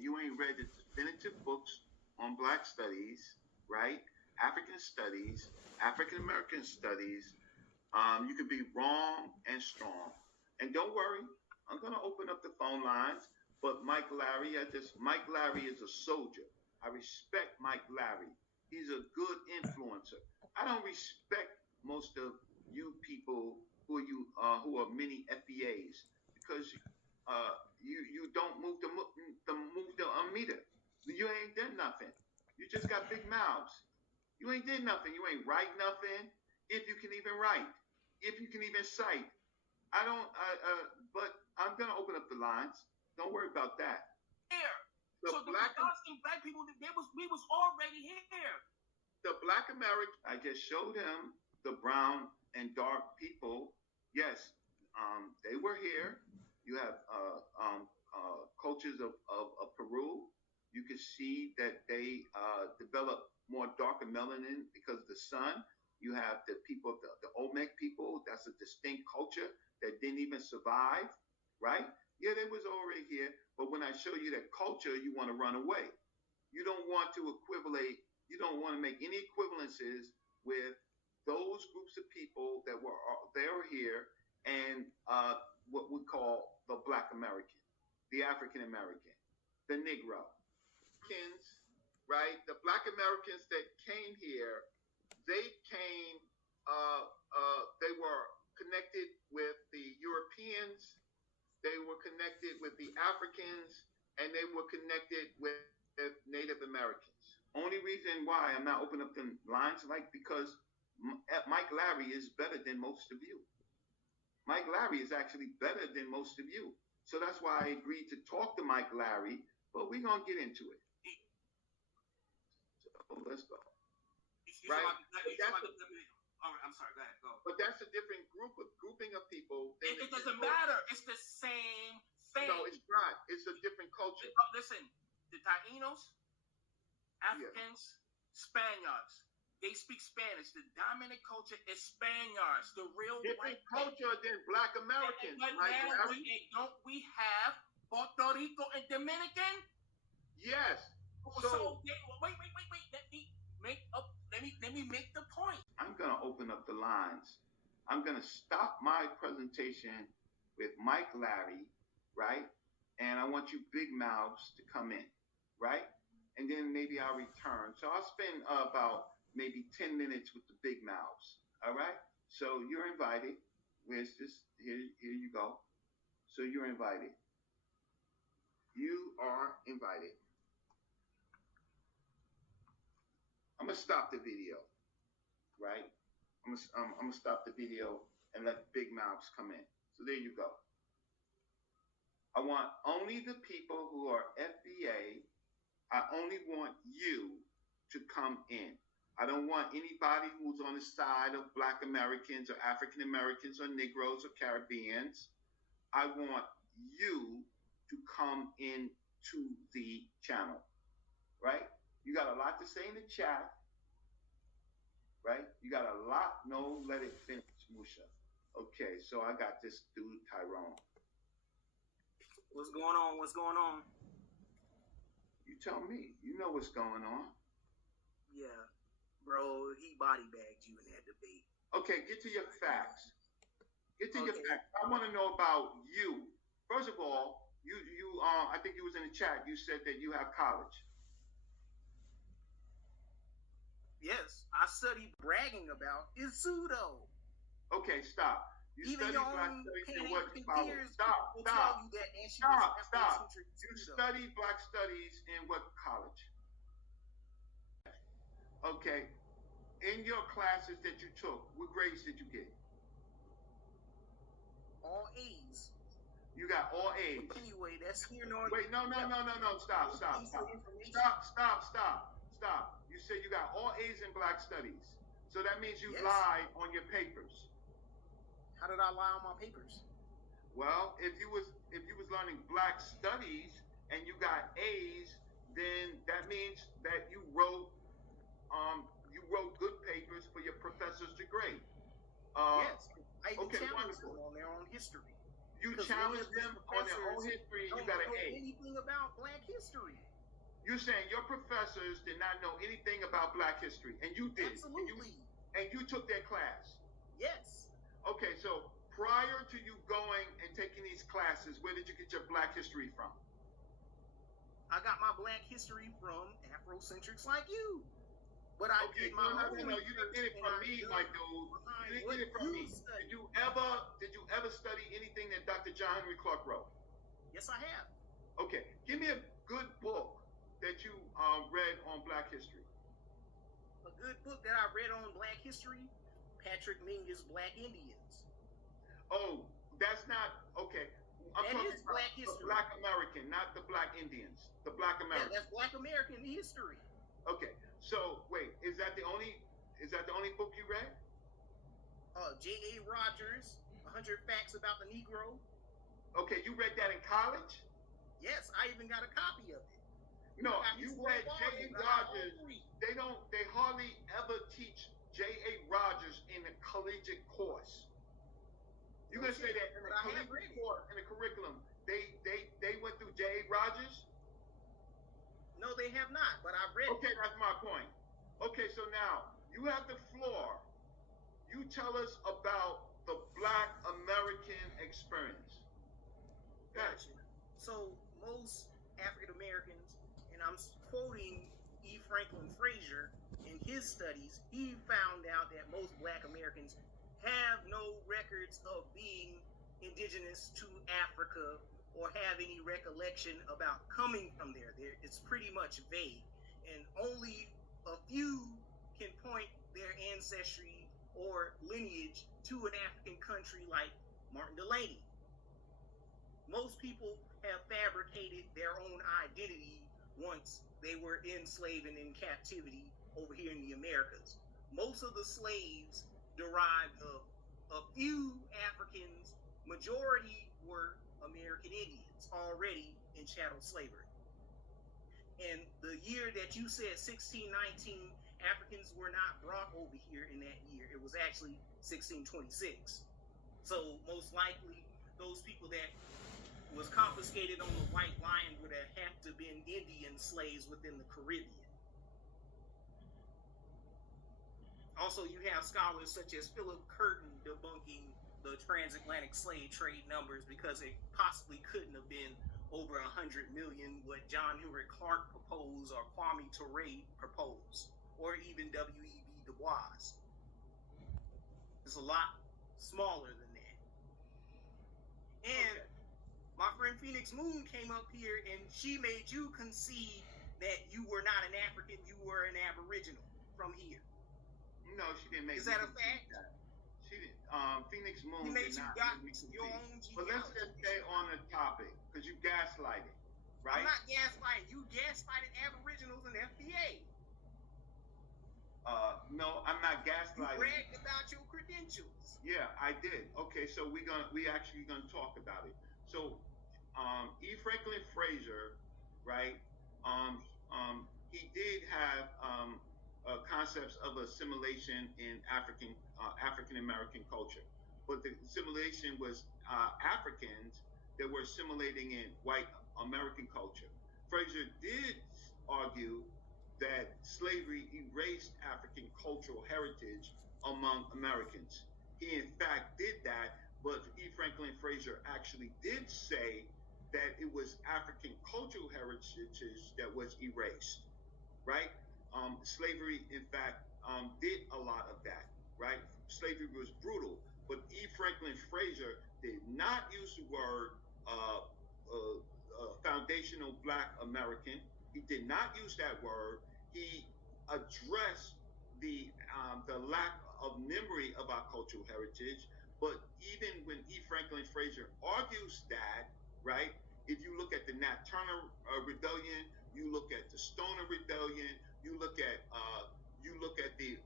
and you ain't read the definitive books on Black studies, right? African studies, African American studies, you could be wrong and strong. And don't worry, I'm gonna open up the phone lines. But Mike Larry is a soldier. I respect Mike Larry. He's a good influencer. I don't respect most of you people who are mini FBAs because you don't move the meter. You ain't done nothing. You just got big mouths. You ain't did nothing. You ain't write nothing. If you can even write, if you can even cite. I don't. But I'm gonna open up the lines. Don't worry about that. Here. The so black people, we was already here. The Black American. I just showed him the brown and dark people. Yes, they were here. You have cultures of Peru. You can see that they developed more darker melanin because of the sun. You have the people, the Olmec people. That's a distinct culture that didn't even survive, right? Yeah, they was already here. But when I show you that culture, you want to run away. You don't want to equivalate. You don't want to make any equivalences with those groups of people that were here and what we call the Black American, the African American, the Negro, right? The Black Americans that came here, they came. They were connected with the Europeans. They were connected with the Africans, and they were connected with Native Americans. Only reason why I'm not opening up the lines, because Mike Larry is better than most of you. Mike Larry is actually better than most of you. So that's why I agreed to talk to Mike Larry, but we're going to get into it. So let's go. Right? All right, I'm sorry, go ahead, go. But that's a different grouping of people. It doesn't matter. It's the same thing. No, it's not. It's a different culture. Listen, the Taínos, Africans, Spaniards, they speak Spanish. The dominant culture is Spaniards, the real different culture than Black Americans. But now don't we have Puerto Rico and Dominican? Yes. So wait. Let me make the point. I'm gonna open up the lines. I'm gonna stop my presentation with Mike Larry, right? And I want you big mouths to come in, right? And then maybe I'll return. So I'll spend about maybe 10 minutes with the big mouths. All right? So you're invited. Where's this? Here you go. So you're invited. You are invited. I'm gonna stop the video, right? I'm gonna stop the video and let the big mouths come in. So there you go. I want only the people who are FBA. I only want you to come in. I don't want anybody who's on the side of Black Americans or African Americans or Negroes or Caribbeans. I want you to come into the channel, right? You got a lot to say in the chat, right? You got a lot. No, let it finish, Musha. Okay, so I got this dude, Tyrone. What's going on? What's going on? You tell me. You know what's going on. Yeah, bro, he body bagged you in that debate. Okay, get to your facts. Get to your facts. I want to know about you. First of all, you I think you was in the chat. You said that you have college. Yes, I studied bragging about is pseudo. Okay, stop. You Even studied your Black own studies and Pan what African college? peers Stop. will tell you that and she was Stop. You pseudo. studied Black studies in what college? Okay. In your classes that you took, what grades did you get? All A's. You got all A's. Anyway, that's here nor Wait, no. Stop. You said you got all A's in Black studies. So that means you lied on your papers. How did I lie on my papers? Well, if you was learning Black studies and you got A's, then that means that you wrote good papers for your professor's degree. Yes, I even okay, challenged wonderful. them on their own history. You challenged them on their own history, and you got an know A. anything about Black history. You're saying your professors did not know anything about Black history, and you did. Absolutely. And you took their class. Yes. Okay, so prior to you going and taking these classes, where did you get your Black history from? I got my Black history from Afrocentrics like you. But I did my own. No, you didn't get it from me, my dude. You didn't get it from me. Did you ever study anything that Dr. John Henry Clark wrote? Yes, I have. Okay, give me a good book that you read on Black history. A good book that I read on Black history, Patrick Mingus' Black Indians. Oh, that's not okay. I'm that talking is about Black the history. Black American, not the Black Indians. The Black American. Yeah, that's Black American history. Okay, so wait, is that the only book you read? J.A. Rogers, 100 Facts About the Negro. Okay, you read that in college? Yes, I even got a copy of it. No, you read J.A. Rogers. They hardly ever teach J.A. Rogers in a collegiate course. You're gonna say that in the collegiate course, in the curriculum, they went through J.A. Rogers? No, they have not, but I've read it. Okay, that's my point. Okay, so now you have the floor. You tell us about the Black American experience. Gotcha. So most African Americans, and I'm quoting E. Franklin Frazier, in his studies, he found out that most Black Americans have no records of being indigenous to Africa or have any recollection about coming from there. It's pretty much vague, and only a few can point their ancestry or lineage to an African country like Martin Delaney. Most people have fabricated their own identity once they were enslaved and in captivity over here in the Americas. Most of the slaves derived of a few Africans, majority were American Indians already in chattel slavery. And the year that you said 1619, Africans were not brought over here in that year. It was actually 1626. So most likely those people that was confiscated on the White Lion would have had to been Indian slaves within the Caribbean. Also, you have scholars such as Philip Curtin debunking the transatlantic slave trade numbers because it possibly couldn't have been over 100 million, what John Henry Clark proposed or Kwame Ture proposed, or even W.E.B. Du Bois. It's a lot smaller than that. And my friend Phoenix Moon came up here and she made you concede that you were not an African, you were an Aboriginal from here. No, she didn't make. Is that a fact? She didn't. Phoenix Moon He made did you not got make me your concede. own genealogy. But let's just stay on the topic, because you gaslighted, right? I'm not gaslighting. You gaslighted Aboriginals and FBA. No, I'm not gaslighting. You bragged about your credentials. Yeah, I did. Okay, so we actually gonna talk about it. So, E. Franklin Frazier, right? He did have concepts of assimilation in African American culture, but the assimilation was Africans that were assimilating in white American culture. Frazier did argue that slavery erased African cultural heritage among Americans. He in fact did that, but E. Franklin Frazier actually did say that it was African cultural heritage that was erased, right? Slavery, in fact, did a lot of that, right? Slavery was brutal, but E. Franklin Frazier did not use the word foundational Black American. He did not use that word. He addressed the lack of memory of our cultural heritage. But even when E. Franklin Frazier argues that, right? If you look at the Nat Turner Rebellion, you look at the Stoner Rebellion, you look at the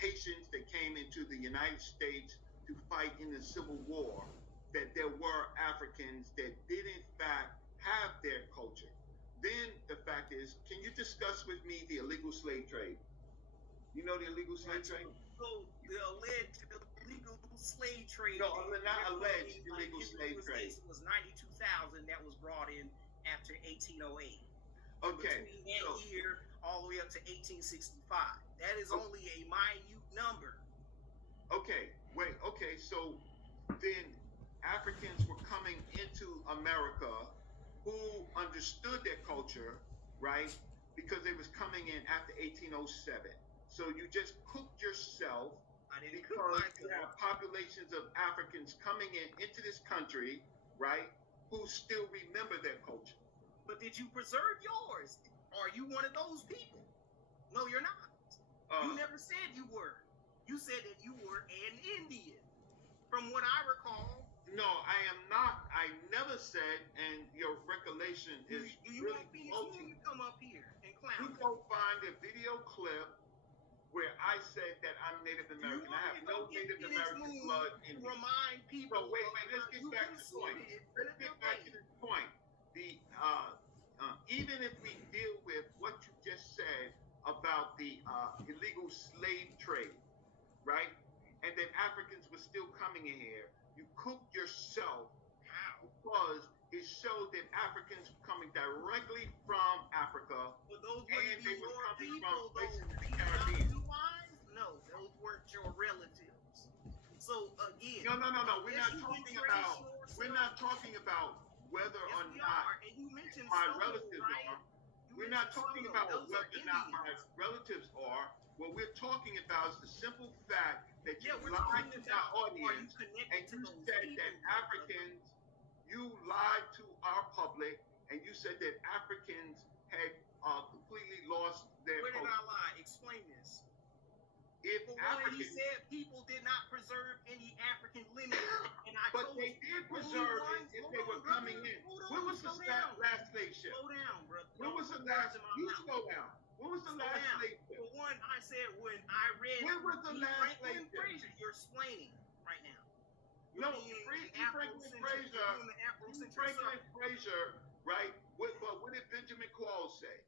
Haitians that came into the United States to fight in the Civil War, that there were Africans that did in fact have their culture. Then the fact is, can you discuss with me the illegal slave trade? You know the illegal slave trade? So the alleged illegal slave trade. No, not alleged illegal slave trade. It was 92,000 that was brought in after 1808. Okay. Between that year all the way up to 1865. That is only a minute number. Okay, wait, okay, so then Africans were coming into America who understood their culture, right? Because they was coming in after 1807. So you just cooked yourself because you have populations of Africans coming into this country, right, who still remember their culture. But did you preserve yours? Are you one of those people? No, you're not. You never said you were. You said that you were an Indian. From what I recall. No, I am not. I never said, and your recollection is you really want me faulty. to come up here and clown? You go find a video clip where I said that I'm Native American. I have no Native American blood in me. Remind people. So wait, let's get back to the point. Let's get back to the point. Even if we deal with what you just said about the illegal slave trade, right? And then Africans were still coming in here. You cooked yourself because it showed that Africans were coming directly from Africa, and they were coming from places in the Caribbean. No, those weren't your relatives. So again, no. We're not talking about whether or not my relatives are. We're not talking about whether or not my relatives are. What we're talking about is the simple fact that you lied to our audience and you said that Africans, you lied to our public and you said that Africans had completely lost their culture. Where did I lie? Explain this. If He said people did not preserve any African lineage, and but they did preserve it if they were coming in. When was the last slave ship? Slow down, brother. When was the last? You slow down. When was the last slave ship? For one, I said when I read. When was the last slave ship? You're explaining right now. No, Franklin Fraser, right? What did Benjamin Claus say?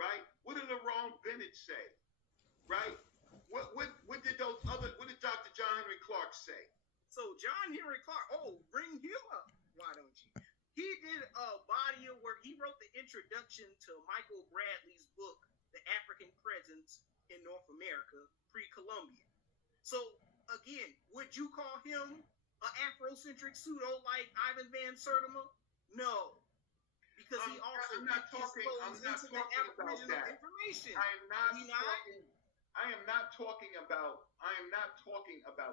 Right? What did Lerone Bennett say? Right? What did Dr. John Henry Clark say? So John Henry Clark, bring him up. Why don't you? He did a body of work. He wrote the introduction to Michael Bradley's book, The African Presence in North America, pre-Columbian. So again, would you call him an Afrocentric pseudo like Ivan Van Sertima? No. Because he also I'm not talking about that. Information. I am not talking about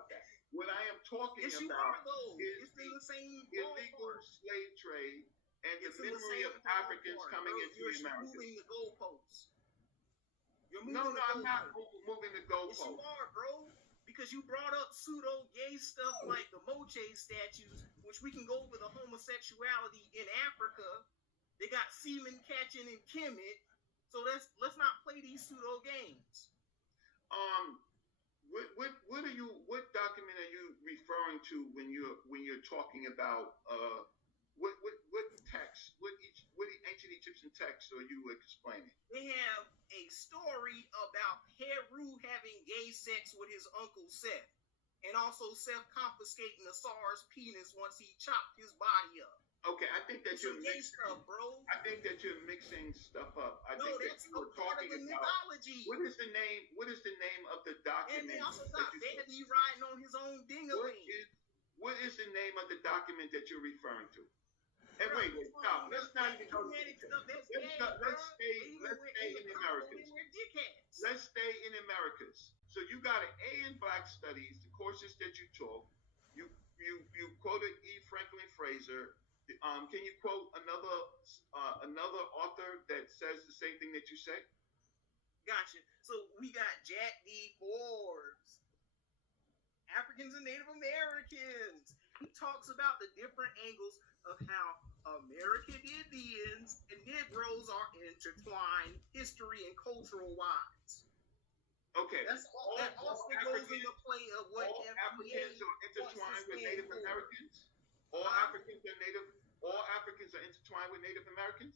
that. What I am talking about is the illegal slave trade and the memory of Africans coming into the Americas. You're moving the goalposts. I'm not moving the goalposts. Yes, you are, bro. Because you brought up pseudo-gay stuff like the Moche statues, which we can go over the homosexuality in Africa. They got semen catching in Kemet. So let's not play these pseudo games. What document are you referring to when you're talking about what text? What ancient Egyptian text are you explaining? They have a story about Heru having gay sex with his uncle Seth, and also Seth confiscating the Tsar's penis once he chopped his body up. Okay, I think that you're mixing stuff, bro. I think that you're mixing stuff up. I think that you were talking about mythology. What is the name of the document? And they also got Daddy riding on his own ding-a-ling. What is the name of the document that you're referring to? And wait, stop. Let's not even go. Let's stay in the Americas. Let's stay in the Americas. So you got an A in Black Studies, the courses that you took. You quoted E. Franklin Fraser. Can you quote another author that says the same thing that you say? Gotcha. So we got Jack D. Forbes, Africans and Native Americans. He talks about the different angles of how American Indians and Negroes are intertwined history and cultural wise. Okay. That also goes into play of what all Africans are intertwined with Native Americans. All Africans are intertwined with Native Americans?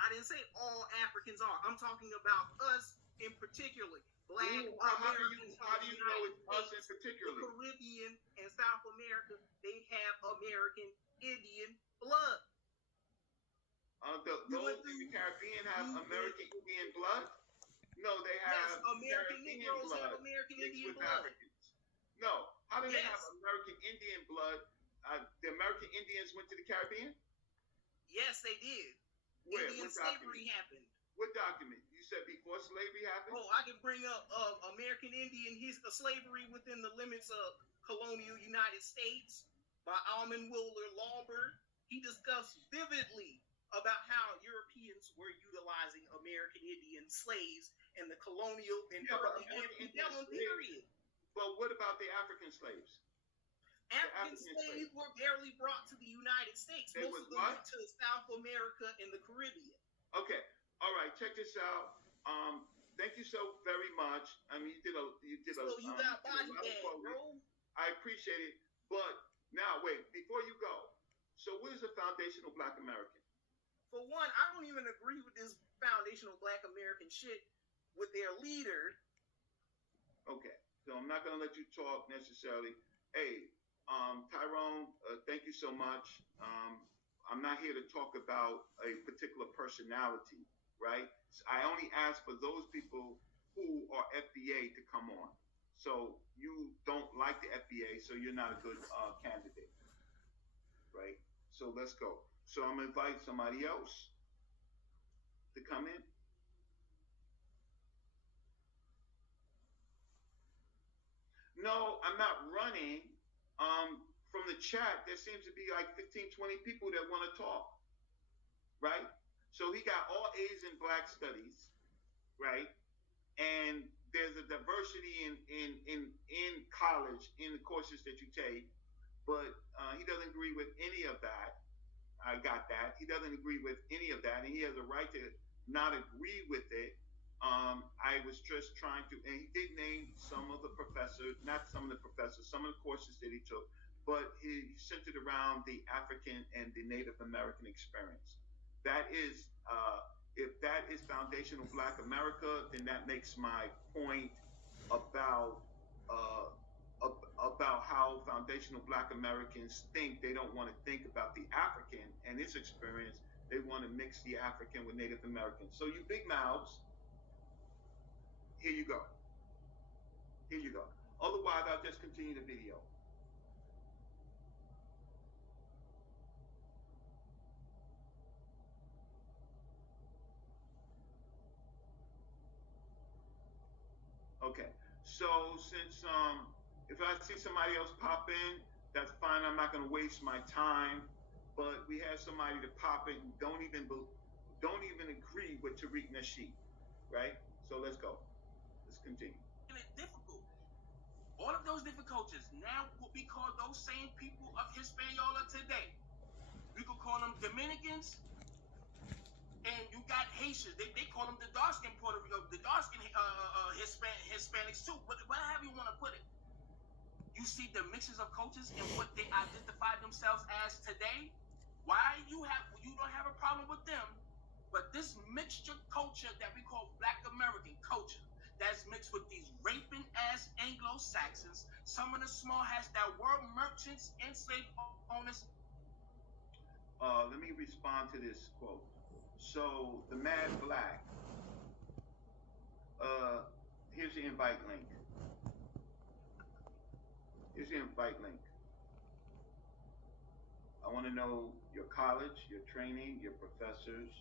I didn't say all Africans are. I'm talking about us in particular. Black How Americans do you know it's us in the particular? Caribbean and South America, they have American Indian blood. Those in the Caribbean have American Indian blood? No, they have American Caribbean Negroes blood have American mixed Indian with blood. Africans. No, how do they Yes. have American Indian blood? The American Indians went to the Caribbean? Yes, they did. Where? Indian What slavery document? happened. What document? You said before slavery happened? Oh, I can bring up American Indian slavery within the limits of colonial United States by Alman Wheeler Lawbert. He discussed vividly about how Europeans were utilizing American Indian slaves in the colonial and early antebellum period. But what about the African slaves? African slaves were barely brought to the United States. Most of them went to South America and the Caribbean. Okay. All right. Check this out. Thank you so very much. I mean, you did a So you got body bag, bro. I appreciate it. But now, wait, before you go. So what is a foundational Black American? For one, I don't even agree with this foundational Black American shit with their leader. Okay. So I'm not going to let you talk necessarily. Hey, Tyrone, thank you so much. I'm not here to talk about a particular personality, right? I only ask for those people who are FBA to come on. So you don't like the FBA, so you're not a good candidate, right? So let's go. So I'm going to invite somebody else to come in. No, I'm not running. From the chat, there seems to be like 15, 20 people that want to talk, right? So he got all A's in Black Studies, right? And there's a diversity in college, in the courses that you take, but he doesn't agree with any of that. I got that. He doesn't agree with any of that, and he has a right to not agree with it. I was just trying to, and he did name some of the professors, not some of the professors, some of the courses that he took, but he centered around the African and the Native American experience. That is, if that is foundational Black America, then that makes my point about how foundational Black Americans think. They don't want to think about the African and its experience. They want to mix the African with Native American. So you big mouths, here you go. Here you go. Otherwise, I'll just continue the video. Okay. So since if I see somebody else pop in, that's fine. I'm not going to waste my time. But we have somebody to pop in who don't even agree with Tariq Nasheed, right? So let's go. Let's continue. It's difficult. All of those different cultures now will be called those same people of Hispaniola today. We could call them Dominicans, and you got Haitians. They call them the dark skin Puerto Rico, the dark skin Hispanics too. Whatever you want to put it. You see the mixes of cultures and what they identify themselves as today. Why you don't have a problem with them, but this mixture culture that we call Black American culture, that's mixed with these raping ass Anglo-Saxons, some of the small hats that were merchants and slave owners. Let me respond to this quote. So the Mad Black. Here's the invite link. Here's the invite link. I want to know your college, your training, your professors,